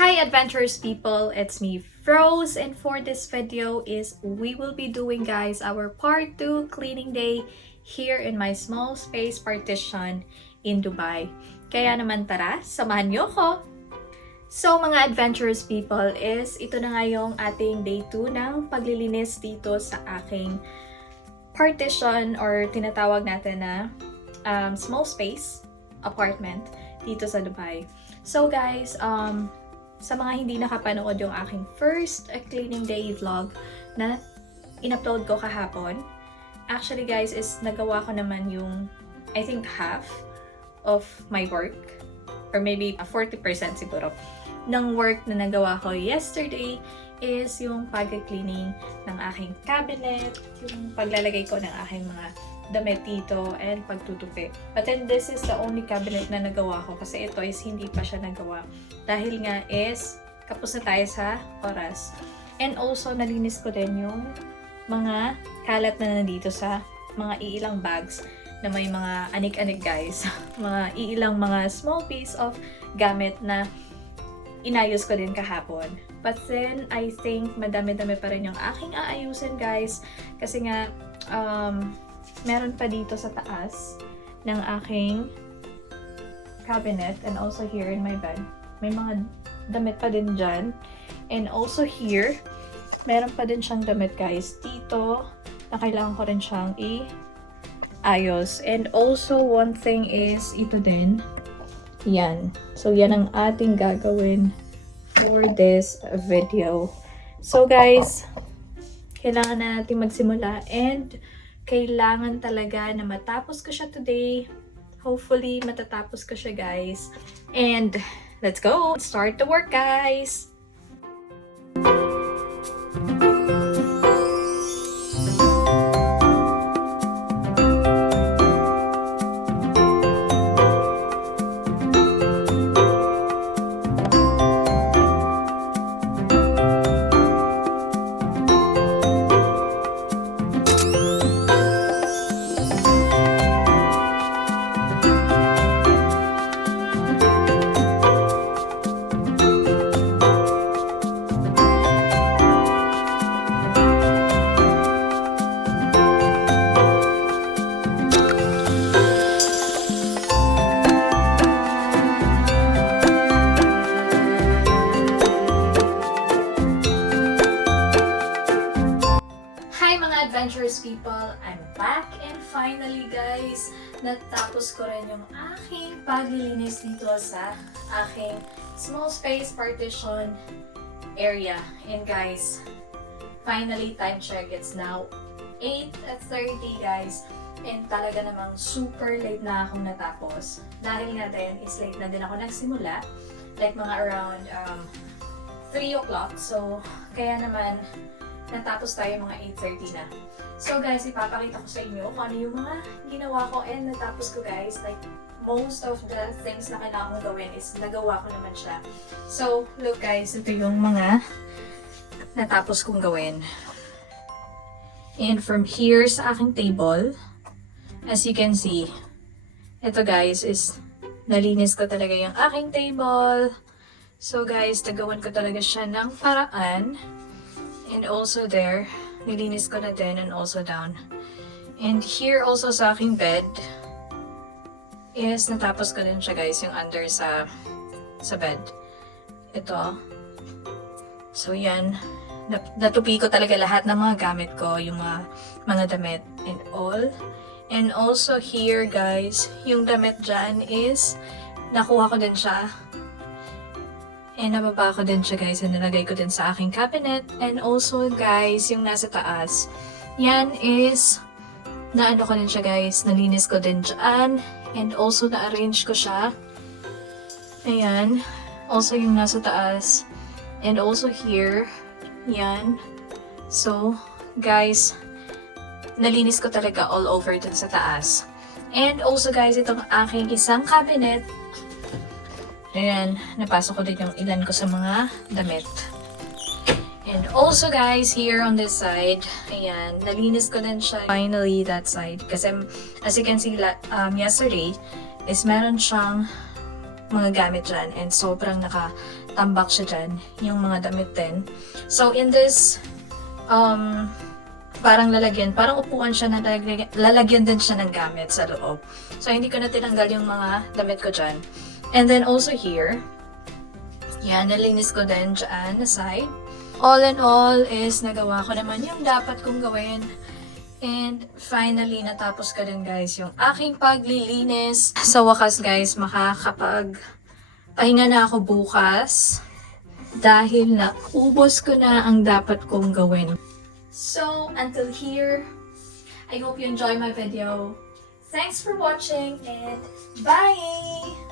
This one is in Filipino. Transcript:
Hi adventurous people, it's me Froze and for this video is we will be doing guys our part 2 cleaning day here in my small space partition in Dubai. Kaya naman tara, samahan niyo ko! So mga adventurous people is ito na nga yung ating day 2 ng paglilinis dito sa aking partition or tinatawag natin na um, small space apartment dito sa Dubai. So guys, um, sa mga hindi nakapanood yung aking first uh, cleaning day vlog na in-upload ko kahapon, actually guys, is nagawa ko naman yung, I think half of my work. Or maybe a 40% siguro. Ng work na nagawa ko yesterday is yung pag-cleaning ng aking cabinet, yung paglalagay ko ng aking mga damit dito and pagtutupi. But then this is the only cabinet na nagawa ko kasi ito is hindi pa siya nagawa. Dahil nga is kapos na tayo sa oras. And also nalinis ko din yung mga kalat na nandito sa mga iilang bags na may mga anik-anik guys. mga iilang mga small piece of gamit na inayos ko din kahapon. But then, I think madami-dami pa rin yung aking aayusin guys. Kasi nga, um, meron pa dito sa taas ng aking cabinet and also here in my bed. May mga damit pa din dyan. And also here, meron pa din siyang damit guys. Dito, na kailangan ko rin siyang i-ayos. And also, one thing is, ito din. Yan. So, yan ang ating gagawin for this video. So, guys, kailangan na natin magsimula and kailangan talaga na matapos ko siya today. Hopefully, matatapos ko siya, guys. And, let's go! Start the work, guys! People! I'm back and finally guys, natapos ko rin yung aking paglilinis dito sa aking small space partition area. And guys, finally time check. It's now 8.30 guys. And talaga namang super late na akong natapos. Dahil nga din, is late na din ako nagsimula. Like mga around um, 3 o'clock. So, kaya naman, natapos tayo mga 8.30 na. So guys, ipapakita ko sa inyo kung ano yung mga ginawa ko and natapos ko guys. Like, most of the things na kailangan kong gawin is nagawa ko naman siya. So, look guys, ito yung mga natapos kong gawin. And from here sa aking table, as you can see, ito guys is nalinis ko talaga yung aking table. So guys, nagawan ko talaga siya ng paraan. And also there, nilinis ko na din and also down. And here also sa aking bed, is natapos ko din siya guys, yung under sa sa bed. Ito. So yan, Nat- natupi ko talaga lahat ng mga gamit ko, yung mga mga damit and all. And also here guys, yung damit dyan is nakuha ko din siya And nababa ko din siya guys and nilagay ko din sa aking cabinet. And also guys, yung nasa taas, yan is, naano ko din siya guys, nalinis ko din dyan. And also na-arrange ko siya. Ayan. Also yung nasa taas. And also here, yan. So, guys, nalinis ko talaga all over dun sa taas. And also guys, itong aking isang cabinet, Ayan, napasok ko din yung ilan ko sa mga damit. And also guys, here on this side, ayan, nalinis ko din siya finally that side. Kasi as you can see um, yesterday, is meron siyang mga gamit dyan and sobrang naka, tambak siya dyan, yung mga damit din. So, in this, um, parang lalagyan, parang upuan siya na lalagyan, lalagyan din siya ng gamit sa loob. So, hindi ko na tinanggal yung mga damit ko dyan. And then also here, yan, nalinis ko din dyan na side. All in all is nagawa ko naman yung dapat kong gawin. And finally, natapos ko din guys yung aking paglilinis. Sa wakas guys, makakapag pahinga na ako bukas dahil naubos ko na ang dapat kong gawin. So, until here, I hope you enjoy my video. Thanks for watching and bye!